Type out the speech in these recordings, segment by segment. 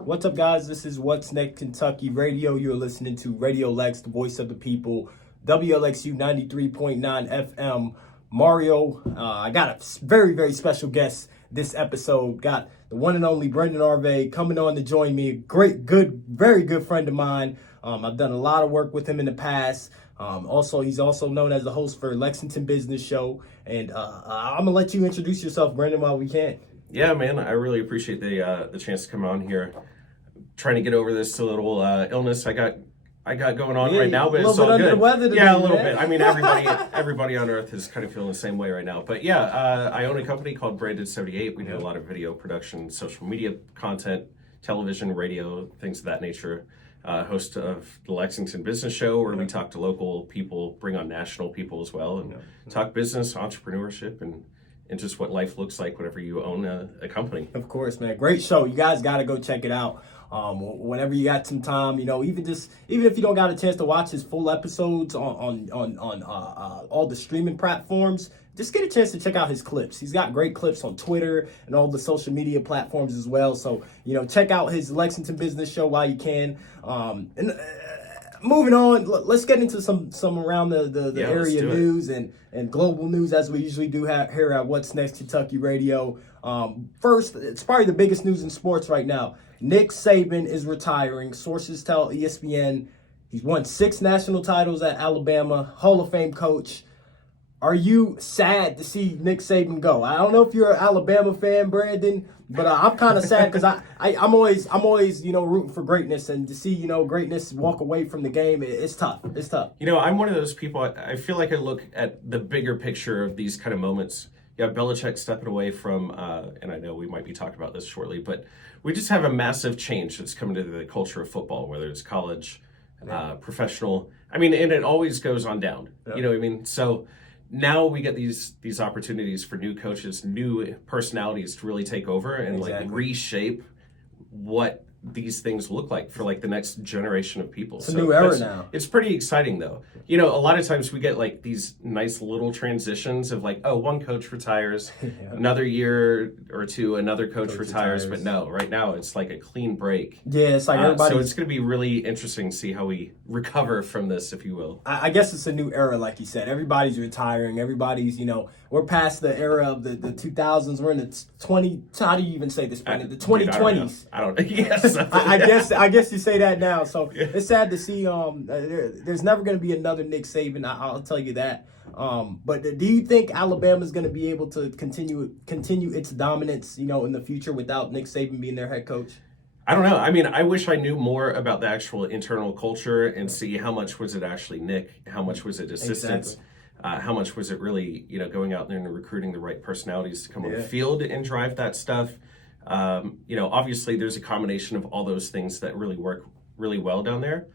What's up, guys? This is What's Next Kentucky Radio. You're listening to Radio Lex, the voice of the people, WLXU 93.9 FM. Mario, I got a very, very special guest this episode. Got the one and only Brandon Arvay coming on to join me. Very good friend of mine. I've done a lot of work with him in the past. He's also known as the host for Lexington Business Show. And I'm going to let you introduce yourself, Brandon, while we can. Yeah, man, I really appreciate the chance to come on here. Trying to get over this little illness I got going on right now, but it's all good. Yeah, a little bit. I mean, everybody on Earth is kind of feeling the same way right now. But yeah, I own a company called Brandon 78. We do a lot of video production, social media content, television, radio, things of that nature. Host of the Lexington Business Show, where we talk to local people, bring on national people as well, and talk business, entrepreneurship, and just what life looks like whenever you own a company. Of course, man. Great show. You guys got to go check it out. Whenever you got some time, even if you don't got a chance to watch his full episodes on all the streaming platforms, just get a chance to check out his clips. He's got great clips on Twitter and all the social media platforms as well. So, check out his Lexington Business Show while you can. Moving on, let's get into some around the area news and global news, as we usually do here at What's Next Kentucky Radio. First, it's probably the biggest news in sports right now. Nick Saban is retiring. Sources tell ESPN he's won 6 national titles at Alabama, Hall of Fame coach. Are you sad to see Nick Saban go? I don't know if you're an Alabama fan, Brandon, but I'm kind of sad because I'm always rooting for greatness, and to see greatness walk away from the game, it's tough. It's tough. I'm one of those people. I feel like I look at the bigger picture of these kind of moments. You have Belichick stepping away from, and I know we might be talking about this shortly, but we just have a massive change that's coming to the culture of football, whether it's college, professional. I mean, and it always goes on down. Yep. You know what I mean? So now we get these opportunities for new coaches, new personalities to really take over and reshape what these things look like for the next generation of people. It's a new era now. It's pretty exciting though. A lot of times we get these nice little transitions of one coach retires, another year or two, another coach retires. But no, right now it's like a clean break. Yeah, it's like everybody. So it's going to be really interesting to see how we recover from this, if you will. I guess it's a new era, like you said. Everybody's retiring. Everybody's, we're past the era of the 2000s. We're in the 20. How do you even say this, Brandon? The 2020s. I don't know. Yes. I guess you say that now. So it's sad to see. There's never going to be another Nick Saban. I'll tell you that. But do you think Alabama's going to be able to continue its dominance, in the future without Nick Saban being their head coach? I don't know. I mean, I wish I knew more about the actual internal culture and see how much was it actually Nick, how much was it assistants, how much was it really, going out there and recruiting the right personalities to come on the field and drive that stuff. Obviously there's a combination of all those things that really work really well down there.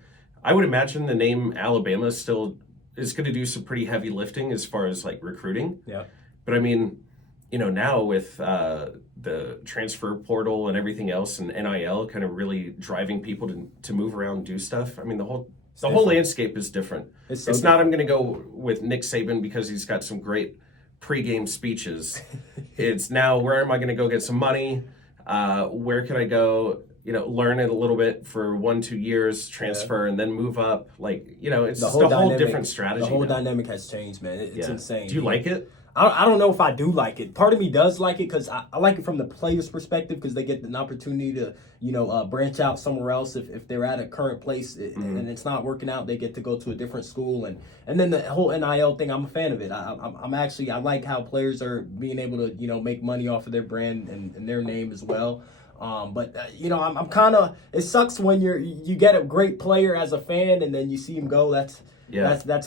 I would imagine the name Alabama still is going to do some pretty heavy lifting as far as recruiting. Yeah. But I mean, now with the transfer portal and everything else and NIL kind of really driving people to move around and do stuff. I mean, the whole landscape is different. It's not I'm going to go with Nick Saban because he's got some great pregame speeches. It's now, where am I going to go get some money? Where can I go, learn it a little bit for 1-2 years, transfer, and then move up. It's the whole different strategy. The whole dynamic has changed, man. It's insane. Do you like it? I don't know if I do like it. Part of me does like it because I like it from the player's perspective because they get an opportunity to, branch out somewhere else if they're at a current place and it's not working out. They get to go to a different school and then the whole NIL thing. I'm a fan of it. I like how players are being able to make money off of their brand and their name as well. But I'm kind of, it sucks when you get a great player as a fan and then you see him go. That's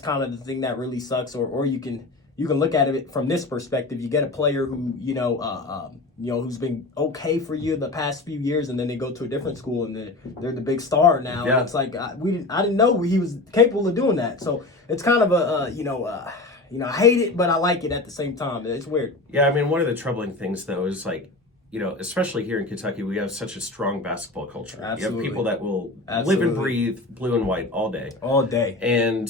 kind of the thing that really sucks. Or you can look at it from this perspective. You get a player who, who's been okay for you the past few years, and then they go to a different school and they're the big star now. Yeah. And it's like, I didn't know he was capable of doing that. So it's kind of I hate it, but I like it at the same time. It's weird. Yeah, I mean, one of the troubling things though is especially here in Kentucky, we have such a strong basketball culture. Absolutely. You have people that will live and breathe blue and white all day. All day. And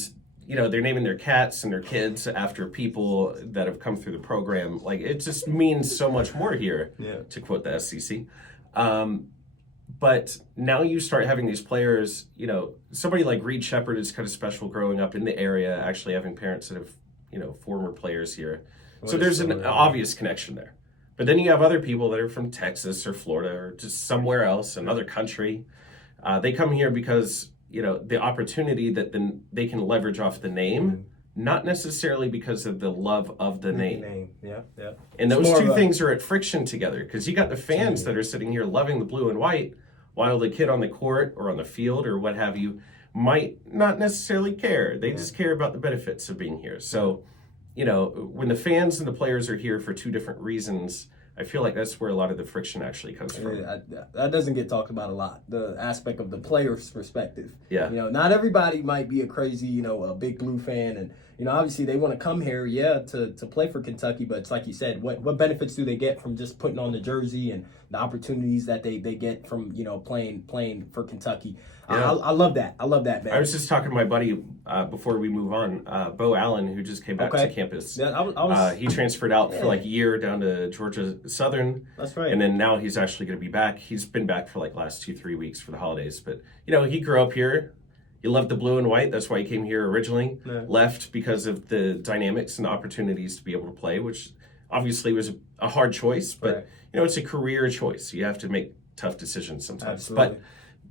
they're naming their cats and their kids after people that have come through the program. It just means so much more here, to quote the SEC. But now you start having these players, somebody like Reed Shepherd is kind of special growing up in the area, actually having parents that have, former players here. So there's an obvious connection there. But then you have other people that are from Texas or Florida or just somewhere else, another country. They come here because, the opportunity that then they can leverage off the name, not necessarily because of the love of the name. Yeah. And those two things are at friction together, because you got the fans that are sitting here loving the blue and white, while the kid on the court or on the field or what have you might not necessarily care. They just care about the benefits of being here. So, when the fans and the players are here for two different reasons, I feel like that's where a lot of the friction actually comes from. That doesn't get talked about a lot, the aspect of the player's perspective. Yeah. Not everybody might be a crazy, a big blue fan. And, obviously they want to come here, to play for Kentucky. But it's like you said, what benefits do they get from just putting on the jersey and the opportunities that they get from, playing for Kentucky? Yeah. I love that. I love that, man. I was just talking to my buddy before we move on, Bo Allen, who just came back to campus. Yeah, he transferred out for like a year down to Georgia Southern. That's right. And then now he's actually going to be back. He's been back for like last 2-3 weeks for the holidays. But, he grew up here. He loved the blue and white. That's why he came here originally. Yeah. Left because of the dynamics and opportunities to be able to play, which obviously was a hard choice. But, it's a career choice. You have to make tough decisions sometimes. Absolutely. But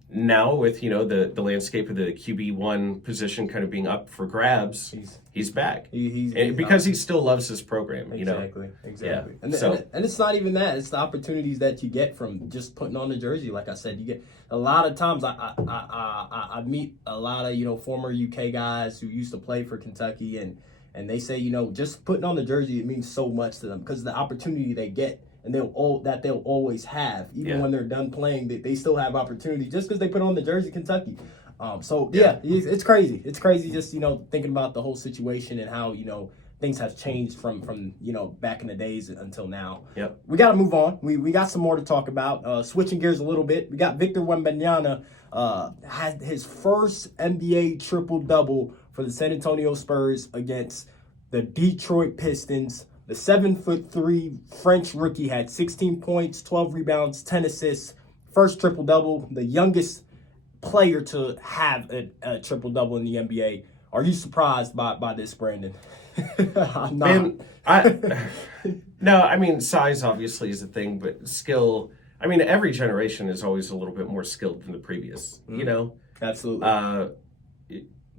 now with, the landscape of the QB1 position kind of being up for grabs, he's back. Because he still loves his program, Exactly. Yeah. And it's not even that. It's the opportunities that you get from just putting on the jersey. Like I said, you get a lot of times I meet a lot of, former UK guys who used to play for Kentucky, and they say, just putting on the jersey, it means so much to them because of the opportunity they get. And they'll always have, even when they're done playing, they still have opportunity just because they put on the jersey Kentucky. It's crazy. It's crazy just thinking about the whole situation and how things have changed from back in the days until now. Yep. We got to move on. We got some more to talk about. Switching gears a little bit, we got Victor Wembanyama had his first NBA triple-double for the San Antonio Spurs against the Detroit Pistons. The 7'3" French rookie had 16 points, 12 rebounds, 10 assists, first triple-double, the youngest player to have a triple-double in the NBA. Are you surprised by this, Brandon? I'm not. No, I mean, size obviously is a thing, but skill, I mean, every generation is always a little bit more skilled than the previous, Absolutely.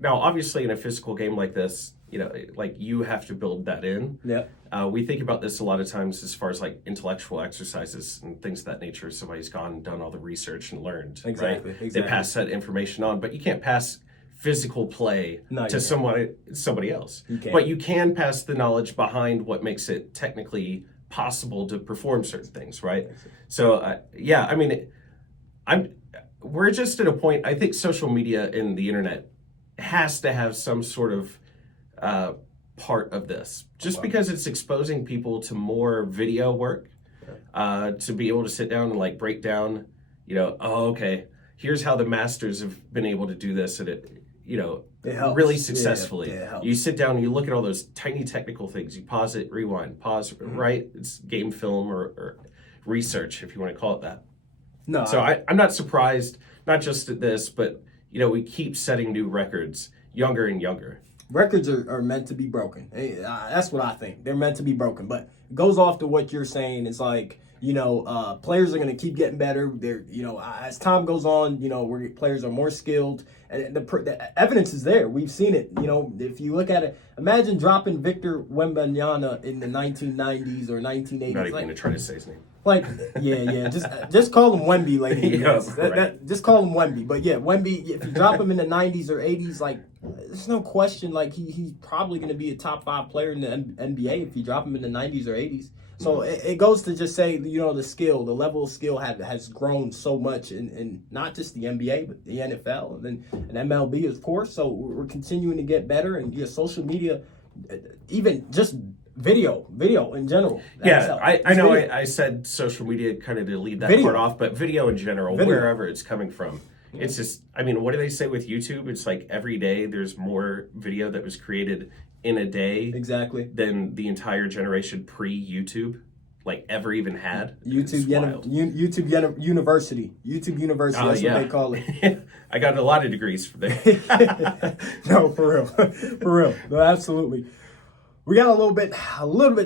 Now, obviously, in a physical game like this, you have to build that in. Yeah. We think about this a lot of times as far as like intellectual exercises and things of that nature. Somebody's gone and done all the research and learned. Exactly. Right? They pass that information on, but you can't pass physical play to somebody else. But you can pass the knowledge behind what makes it technically possible to perform certain things, right? So, I mean, we're just at a point, I think social media and the internet has to have some sort of part of this, just because it's exposing people to more video work, to be able to sit down and like break down, here's how the masters have been able to do this, and it really successfully. Yeah, you sit down and you look at all those tiny technical things. You pause it, rewind, pause, right? It's game film or research, if you want to call it that. No. So I'm not surprised, not just at this, but we keep setting new records, younger and younger. Records are meant to be broken. That's what I think. They're meant to be broken. But it goes off to what you're saying. It's like, players are going to keep getting better. They're, as time goes on, where players are more skilled. And the evidence is there. We've seen it. If you look at it, imagine dropping Victor Wembanyama in the 1990s or 1980s. I'm not even going to try to say his name. Just call him Wemby, ladies. Right. Just call him Wemby. But yeah, Wemby, if you drop him in the 90s or 80s, there's no question, he's probably going to be a top 5 player in the NBA if you drop him in the 90s or 80s. So it goes to just say, the level of skill has grown so much in not just the NBA, but the NFL and then MLB, of course. So we're continuing to get better, and social media, even just video in general. I know I said social media kind of to lead that part off, but video in general, wherever it's coming from. Yeah. It's just, what do they say with YouTube? It's like every day there's more video that was created in a day exactly than the entire generation pre-YouTube. like ever even had. YouTube University. That's what they call it. I got a lot of degrees for that. No, for real, for real. No, absolutely. We got a little bit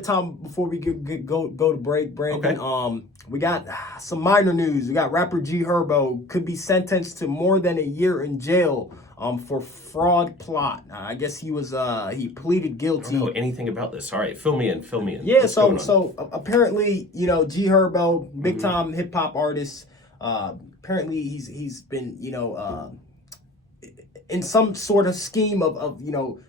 time before we go to break, Brandon. Okay. We got some minor news. We got rapper G Herbo could be sentenced to more than a year in jail for fraud plot. I guess he pleaded guilty. I don't know anything about this. All right, fill me in. Yeah, so apparently, G Herbo, big time hip hop artist. Apparently he's been, in some sort of scheme of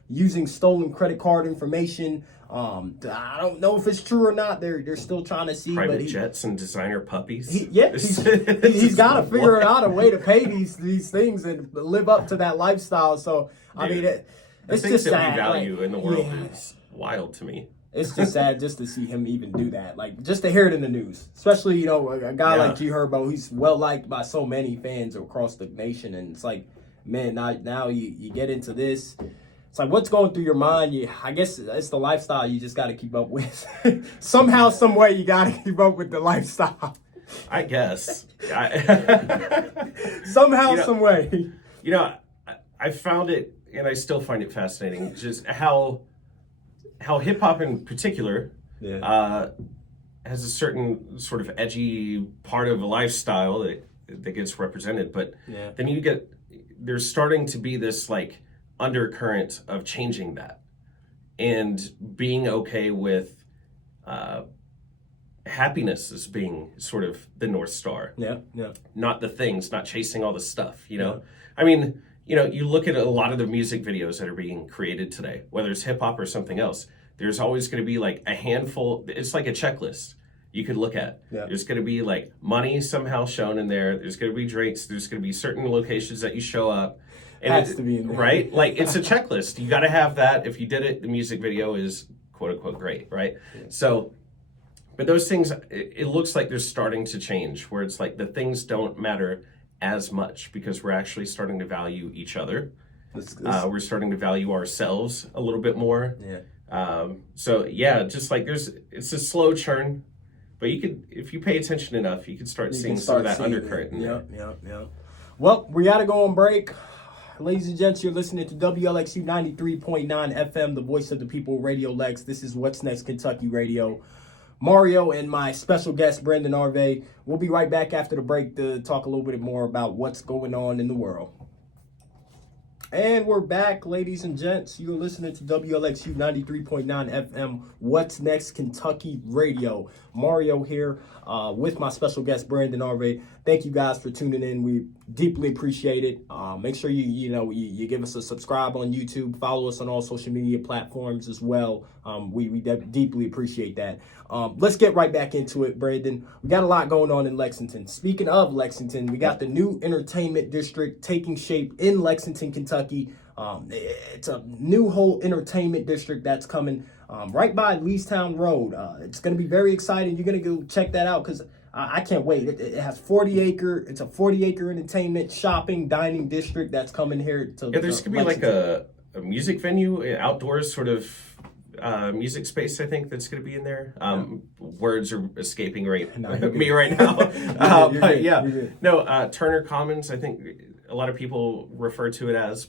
using stolen credit card information. I don't know if it's true or not. They're still trying to see. Private jets and designer puppies. He's got to figure out a way to pay these things and live up to that lifestyle. So I mean, it's just sad. We value in the world is wild to me. It's just sad just to see him even do that. Like, just to hear it in the news. Especially, a guy like G Herbo, he's well liked by so many fans across the nation. And it's like, man, now you get into this. It's like, what's going through your mind? I guess it's the lifestyle you just got to keep up with. Somehow, some way, you got to keep up with the lifestyle. I guess. Somehow, some way. I found it, and I still find it fascinating, just how hip hop in particular has a certain sort of edgy part of a lifestyle that gets represented. But then there's starting to be this like undercurrent of changing that and being okay with happiness as being sort of the North Star. Not the things, not chasing all the stuff, I mean, you look at a lot of the music videos that are being created today, whether it's hip hop or something else, there's always going to be like a handful. It's like a checklist you could look at. There's going to be like money somehow shown in there. There's going to be drinks. There's going to be certain locations that you show up. And has to be in there. Right? Like, it's a checklist. You got to have that. If you did it, the music video is quote unquote great, right? So, but those things, it looks like they're starting to change, where it's like the things don't matter as much because we're actually starting to value each other. We're starting to value ourselves a little bit more. Just like it's a slow churn, but if you pay attention enough, you can start seeing some of that undercurrent. Yeah. Well, we got to go on break. Ladies and gents, you're listening to WLXU 93.9 FM, the voice of the people, Radio Lex. This is What's Next Kentucky Radio. Mario and my special guest, Brandon Arvay. We'll be right back after the break to talk a little bit more about what's going on in the world. And we're back, ladies and gents. You're listening to WLXU 93.9 FM, What's Next Kentucky Radio. Mario here with my special guest, Brandon Arvay. Thank you guys for tuning in. We deeply appreciate it. Make sure you give us a subscribe on YouTube. Follow us on all social media platforms as well. We deeply appreciate that. Let's get right back into it, Brandon. We got a lot going on in Lexington. Speaking of Lexington, we got the new entertainment district taking shape in Lexington, Kentucky. It's a new whole entertainment district that's coming right by Leestown Road. It's going to be very exciting. You're going to go check that out because I can't wait. It has 40-acre. It's a 40-acre entertainment, shopping, dining district that's coming here to. There's going to be like a music venue, outdoors sort of music space. I think that's going to be in there. Words are escaping me right now. Turner Commons. I think a lot of people refer to it as,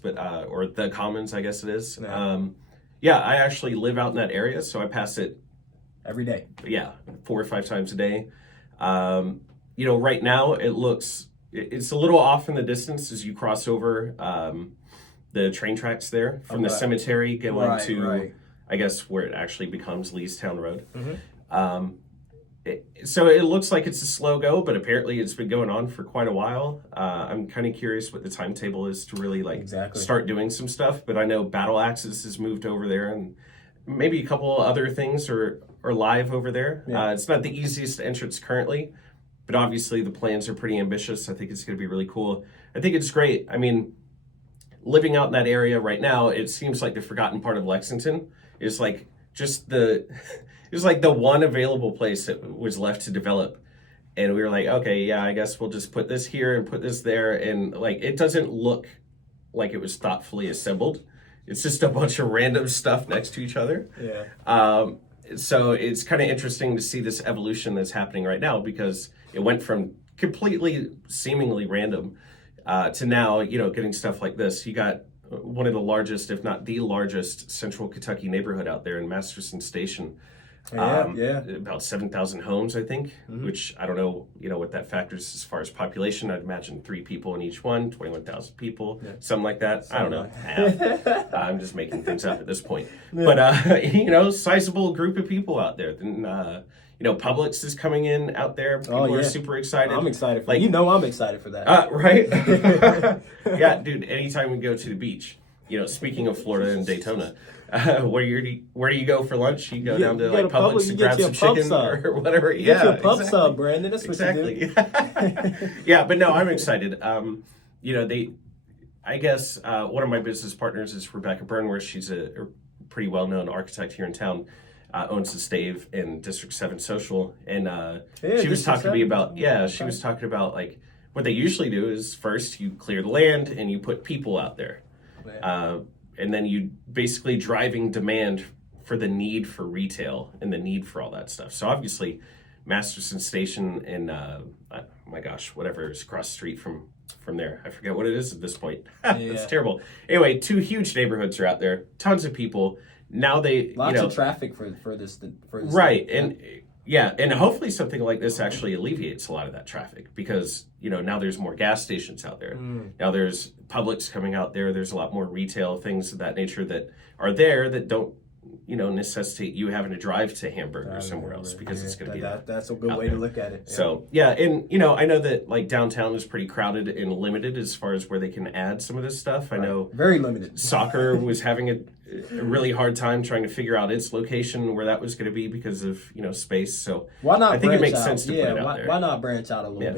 or the Commons, I guess it is. I actually live out in that area, so I pass it every day. 4 or 5 times a day. Right now it's a little off in the distance as you cross over the train tracks there from the cemetery going to, I guess, where it actually becomes Leestown Road. So it looks like it's a slow go, but apparently it's been going on for quite a while. I'm kind of curious what the timetable is to really start doing some stuff. But I know Battle Axes has moved over there, and maybe a couple other things are live over there. It's not the easiest entrance currently, but obviously the plans are pretty ambitious. I think it's going to be really cool. I think it's great. I mean, living out in that area right now, it seems like the forgotten part of Lexington is like just it was like the one available place that was left to develop. And we were like, okay, I guess we'll just put this here and put this there. And it doesn't look like it was thoughtfully assembled. It's just a bunch of random stuff next to each other. So it's kind of interesting to see this evolution that's happening right now, because it went from completely seemingly random to now, getting stuff like this. You got one of the largest, if not the largest, Central Kentucky neighborhood out there in Masterson Station. About 7,000 homes, I think, which I don't know, what that factors as far as population. I'd imagine 3 people in each one, 21,000 people, something like that. I don't know. I'm just making things up at this point. But, sizable group of people out there. Then, Publix is coming in out there. People are super excited. I'm excited for I'm excited for that. Right? Yeah, dude, anytime we go to the beach, speaking of Florida and Daytona, where do you go for lunch? You go down to Publix and grab some chicken or whatever. You get your pub sub, Brandon. That's what you do. Yeah, but no, I'm excited. I guess one of my business partners is Rebecca Burnworth. She's a pretty well-known architect here in town. Owns the Stave in District 7 Social, and she was talking to me about was talking about like what they usually do is first you clear the land and you put people out there. And then you basically driving demand for the need for retail and the need for all that stuff. So obviously, Masterson Station and whatever is across the street from there. I forget what it is at this point. It's terrible. Anyway, 2 huge neighborhoods are out there. Tons of people. Now lots of traffic for this right and hopefully something like this actually alleviates a lot of that traffic, because now there's more gas stations out there. Now there's Publix coming out there. There's a lot more retail things of that nature that are there that don't necessitate you having to drive to Hamburg or somewhere else, because it's going to be that's a good way to look at it. So and I know that like downtown is pretty crowded and limited as far as where they can add some of this stuff. I know very limited. Soccer was having a really hard time trying to figure out its location, where that was going to be because of space. So why not? I think it makes sense to put it out there. Why not branch out a little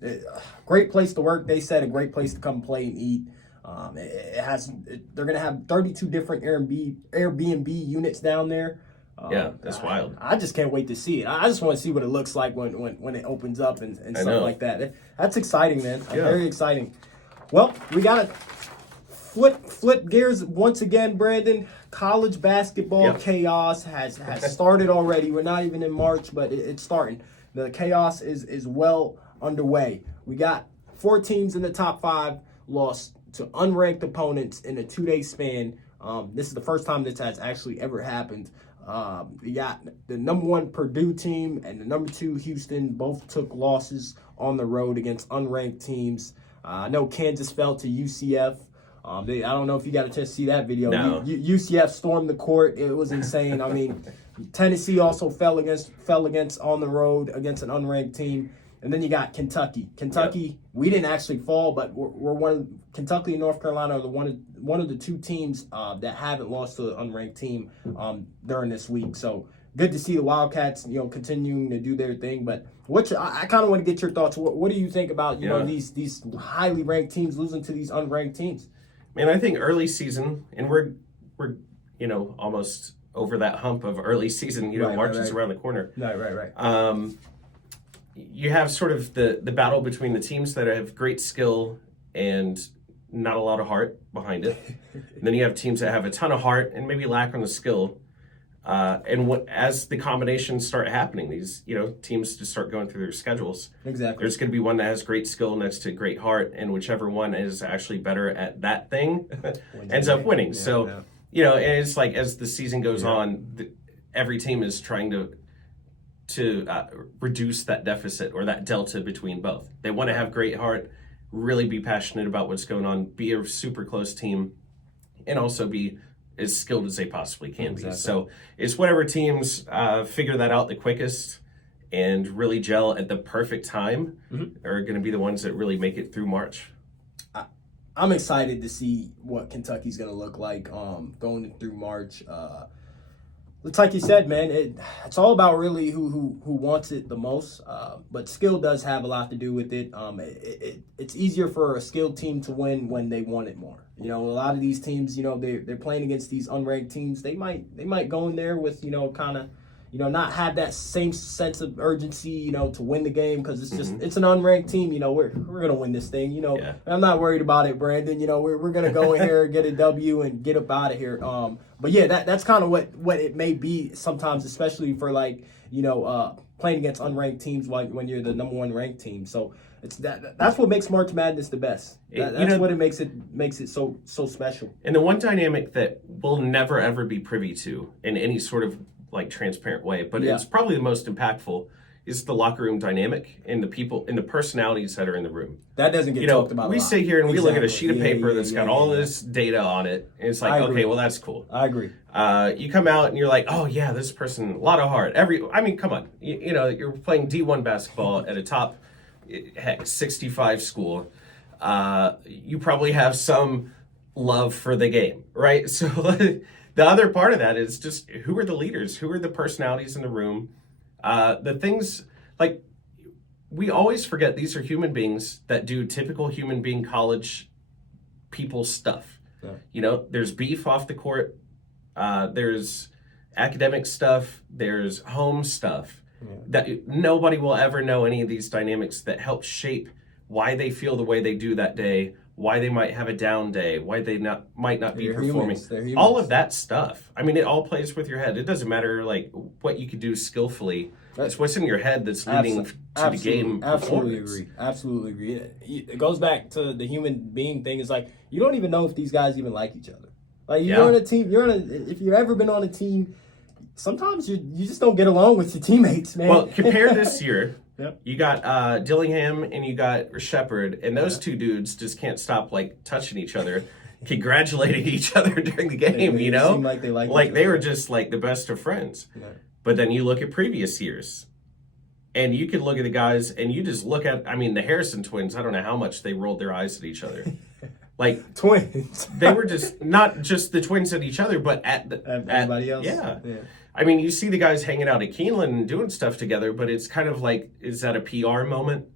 bit? Great place to work. They said a great place to come play and eat. They're going to have 32 different Airbnb units down there. That's wild. I just can't wait to see it. I just want to see what it looks like when it opens up and stuff like that. That's exciting, man. Very exciting. Well, we got to flip gears once again, Brandon. College basketball chaos has started already. We're not even in March, but it's starting. The chaos is well underway. We got 4 teams in the top 5 lost to unranked opponents in a 2-day span. This is the first time this has actually ever happened. We got the number 1 Purdue team and the number 2 Houston both took losses on the road against unranked teams. I know Kansas fell to UCF. I don't know if you got a chance to see that video. No. UCF stormed the court. It was insane. I mean, Tennessee also fell against on the road against an unranked team. And then you got Kentucky. We didn't actually fall, but we're Kentucky and North Carolina are one of the 2 teams that haven't lost to an unranked team during this week. So good to see the Wildcats, continuing to do their thing. But I kind of want to get your thoughts. What do you think about these highly ranked teams losing to these unranked teams? Man, I think early season, and we're almost over that hump of early season. March is around the corner. Right. You have sort of the battle between the teams that have great skill and not a lot of heart behind it. And then you have teams that have a ton of heart and maybe lack on the skill. As the combinations start happening, these teams just start going through their schedules. Exactly. There's going to be one that has great skill next to great heart, and whichever one is actually better at that thing ends up winning. And it's like as the season goes on, every team is trying to reduce that deficit or that delta between both. They want to have great heart, really be passionate about what's going on, be a super close team, and also be as skilled as they possibly can be. So it's whatever teams figure that out the quickest and really gel at the perfect time are going to be the ones that really make it through March. I'm excited to see what Kentucky's going to look like going through March. It's like you said, man, it's all about really who wants it the most. But skill does have a lot to do with it. It's easier for a skilled team to win when they want it more. A lot of these teams, they're playing against these unranked teams. They might go in there with, kind of, not have that same sense of urgency, to win the game, because it's just it's an unranked team. We're gonna win this thing. I'm not worried about it, Brandon. We're gonna go in here, get a W, and get up out of here. But yeah, that's kind of what it may be sometimes, especially for playing against unranked teams when you're the number one ranked team. So it's that's what makes March Madness the best. That's what it makes it so special. And the one dynamic that we'll never ever be privy to in any sort of transparent way, but it's probably the most impactful, is the locker room dynamic and the people and the personalities that are in the room. That doesn't get talked about. We sit here and we look at a sheet of paper that's got all this data on it, and it's like, okay, well, that's cool. I agree. You come out and you're like, oh yeah, this person, a lot of heart. Come on, you're playing D1 basketball at a top, 65 school. You probably have some love for the game, right? So the other part of that is just, who are the leaders? Who are the personalities in the room? The things, we always forget these are human beings that do typical human being college people stuff. Yeah. There's beef off the court. There's academic stuff. There's home stuff. Yeah. That nobody will ever know any of these dynamics that help shape why they feel the way they do that day, why they might have a down day, why they might not be performing. All of that stuff. It all plays with your head. It doesn't matter what you could do skillfully. It's what's in your head that's leading to the game performance. Absolutely agree. It goes back to the human being thing. It's you don't even know if these guys even like each other. You're on a team. If you've ever been on a team, sometimes you just don't get along with your teammates, man. Well, compare this year. Yep. You got Dillingham and you got Shepard, and those two dudes just can't stop touching each other, congratulating each other during the game. They seem like they they were just the best of friends. Yeah. But then you look at previous years, and you could look at the guys, and you just look at the Harrison twins. I don't know how much they rolled their eyes at each other. Twins. They were just not just the twins at each other, but at everybody else. Yeah. You see the guys hanging out at Keeneland and doing stuff together, but it's kind of is that a PR moment?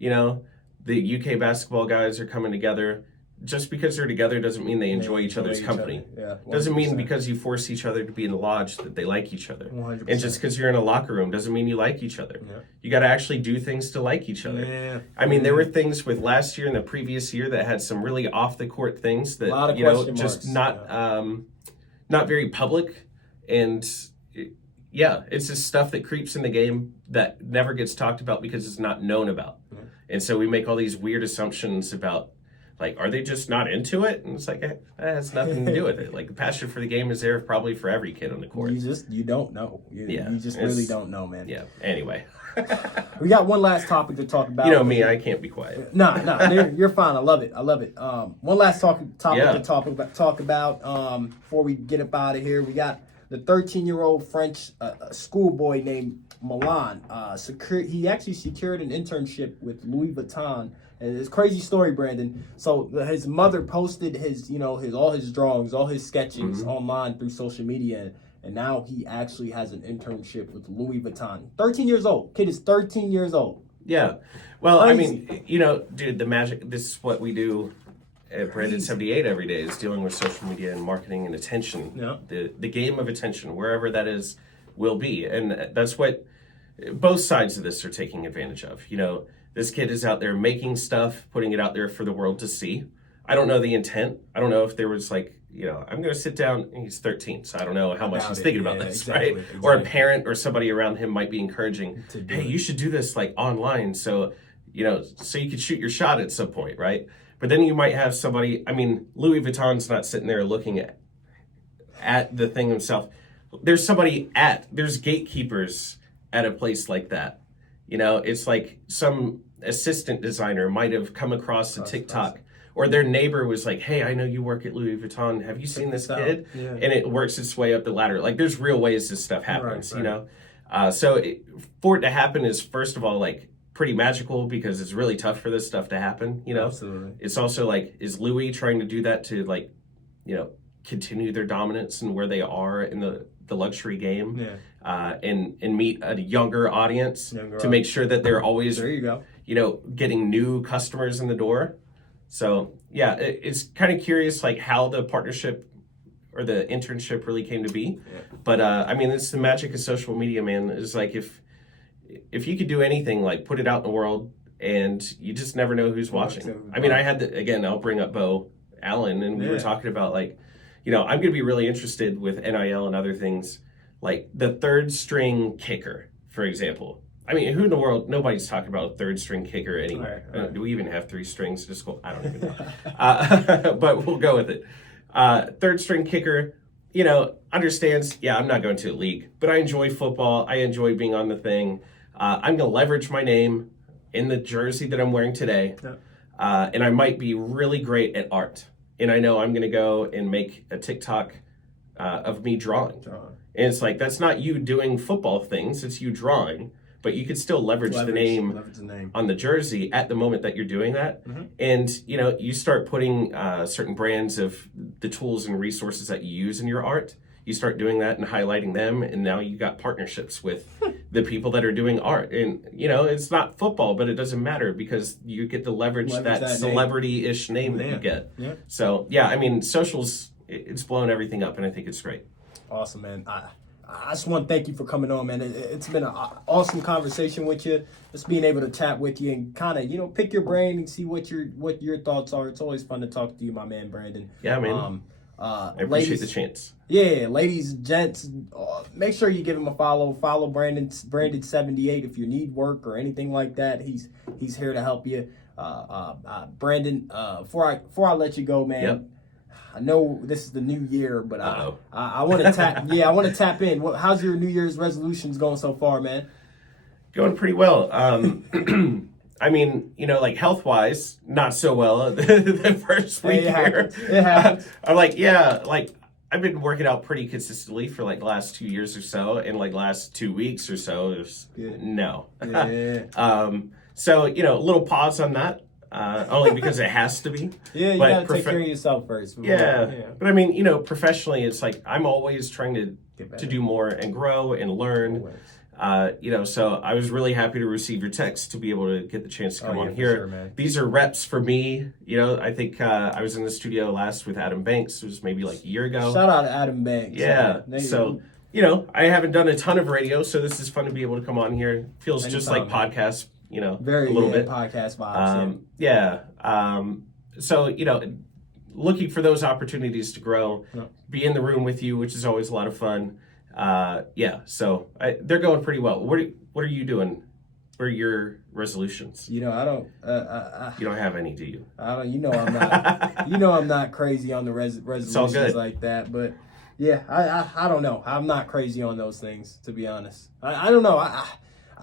The UK basketball guys are coming together. Just because they're together doesn't mean they enjoy each other's company. Yeah, doesn't mean because you force each other to be in the lodge that they like each other. 100%. And just because you're in a locker room doesn't mean you like each other. Yeah. You got to actually do things to like each other. Yeah. There were things with last year and the previous year that had some really off the court things that just not very public, and it's just stuff that creeps in the game that never gets talked about because it's not known about. Yeah. And so we make all these weird assumptions about, are they just not into it? And it's that has nothing to do with it. The passion for the game is there probably for every kid on the court. You don't know. You just really don't know, man. Yeah. Anyway. We got one last topic to talk about. Me, I can't be quiet. No, you're fine. I love it. One last topic to talk about before we get up out of here. We got the 13-year-old French schoolboy named Milan. He actually secured an internship with Louis Vuitton. And it's a crazy story, Brandon. So his mother posted all his drawings, all his sketches online through social media, and now he actually has an internship with Louis Vuitton. 13 years old. Kid is 13 years old. Yeah. Well, crazy. Dude, the magic. This is what we do at Brandon 78 every day, is dealing with social media and marketing and attention. Yeah. The game of attention, wherever that is, will be, and that's what both sides of this are taking advantage of. This kid is out there making stuff, putting it out there for the world to see. I don't know the intent. I don't know if there was I'm going to sit down, and he's 13, so I don't know how much he's thinking about this, right? Exactly. Or a parent or somebody around him might be encouraging, hey, you should do this online so you could shoot your shot at some point, right? But then you might have somebody, Louis Vuitton's not sitting there looking at the thing himself. There's there's gatekeepers at a place like that. It's some assistant designer might have come across a TikTok, or their neighbor was hey, I know you work at Louis Vuitton. Have you seen this kid? Yeah. And it works its way up the ladder. There's real ways this stuff happens, right. For it to happen is, first of all, pretty magical, because it's really tough for this stuff to happen, Absolutely. It's also is Louis trying to do that to continue their dominance and where they are in the luxury game, and meet a younger audience to make sure that they're always, there you go, getting new customers in the door. So it's kind of curious how the partnership or the internship really came to be. Yeah. But I mean, it's the magic of social media, man. It's like if you could do anything, like put it out in the world, and you just never know who's watching. I mean, I had again, I'll bring up Bo Allen, and we were talking about like, I'm going to be really interested with NIL and other things, like the third string kicker, for example. I mean, who in the world? Nobody's talking about a third string kicker anymore. Right. Do we even have 3 strings to school? I don't even know. But we'll go with it. Third string kicker, understands, I'm not going to a league, but I enjoy football. I enjoy being on the thing. I'm going to leverage my name in the jersey that I'm wearing today. Yeah. And I might be really great at art. And I know I'm going to go and make a TikTok of me drawing. And it's like, that's not you doing football things. It's you drawing. But you could still leverage the name on the jersey at the moment that you're doing that. Mm-hmm. And, you start putting certain brands of the tools and resources that you use in your art. You start doing that and highlighting them. And now you got partnerships with the people that are doing art. And, it's not football, but it doesn't matter because you get to leverage that celebrity-ish name that you get. Yeah. So, I mean, socials, it's blown everything up, and I think it's great. Awesome, man. I just want to thank you for coming on, man. It's been an awesome conversation with you. Just being able to chat with you and kind of, pick your brain and see what your thoughts are. It's always fun to talk to you, my man, Brandon. Yeah, man. I appreciate the chance. Yeah, ladies, gents, make sure you give him a follow. Follow Brandon78 if you need work or anything like that. He's here to help you. Brandon, before I let you go, man. Yep. I know this is the new year, but I want to tap. I want to tap in. How's your New Year's resolutions going so far, man? Going pretty well. I mean, like health-wise, not so well the first week here. It happens. I'm like, I've been working out pretty consistently for like the last 2 years or so, and like last 2 weeks or so, no. Yeah. So, a little pause on that. Only because it has to be. Yeah, you gotta take care of yourself first. Yeah. But I mean, professionally, it's like I'm always trying to do more and grow and learn. So I was really happy to receive your text to be able to get the chance to come on here. Sure, man. These are reps for me. I think I was in the studio last with Adam Banks. It was maybe like a year ago. Shout out to Adam Banks. Yeah. So I haven't done a ton of radio, so this is fun to be able to come on here. Feels just like podcasts. Very a little bit podcast vibes. So looking for those opportunities to grow, be in the room with you, which is always a lot of fun. So they're going pretty well. What are you doing? What are your resolutions? I don't. You don't have any, do you? I don't. I'm not. I'm not crazy on the resolutions like that. But I don't know. I'm not crazy on those things, to be honest. I don't know.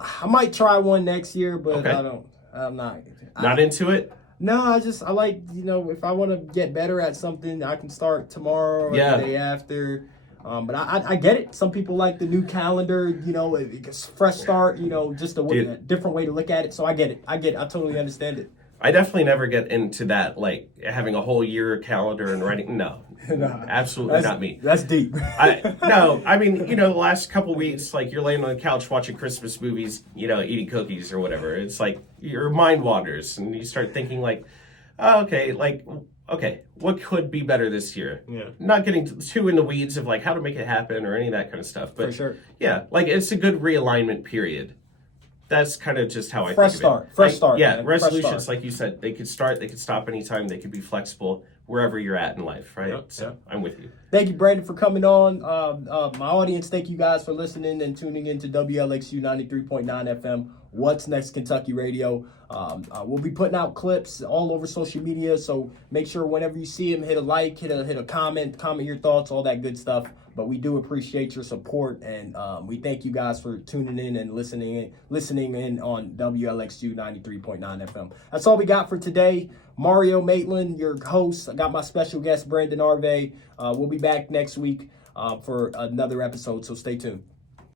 I might try one next year, but I'm not. Not into it? No, I like, if I want to get better at something, I can start tomorrow or the day after. But I get it. Some people like the new calendar, it's fresh start, just a different way to look at it. So I get it. I totally understand it. I definitely never get into that, like having a whole year calendar and writing. No, absolutely not me. That's deep. I mean, the last couple weeks, like you're laying on the couch watching Christmas movies, eating cookies or whatever. It's like your mind wanders and you start thinking like, okay, what could be better this year? Yeah. Not getting too in the weeds of like how to make it happen or any of that kind of stuff. But for sure. Yeah, like it's a good realignment period. That's kind of just how I Fresh think start. of it. Fresh start. Yeah, man. resolutions, like you said, they could start, they could stop anytime, they could be flexible wherever you're at in life, right? Yep, so I'm with you. Thank you, Brandon, for coming on. My audience, thank you guys for listening and tuning into WLXU 93.9 FM. What's Next Kentucky Radio. We'll be putting out clips all over social media, so make sure whenever you see them, hit a like, hit a comment your thoughts, all that good stuff. But we do appreciate your support, and we thank you guys for tuning in and listening in on WLXU 93.9 FM. That's all we got for today. Mario Maitland, your host. I got my special guest, Brandon Arvay. We'll be back next week for another episode, so stay tuned.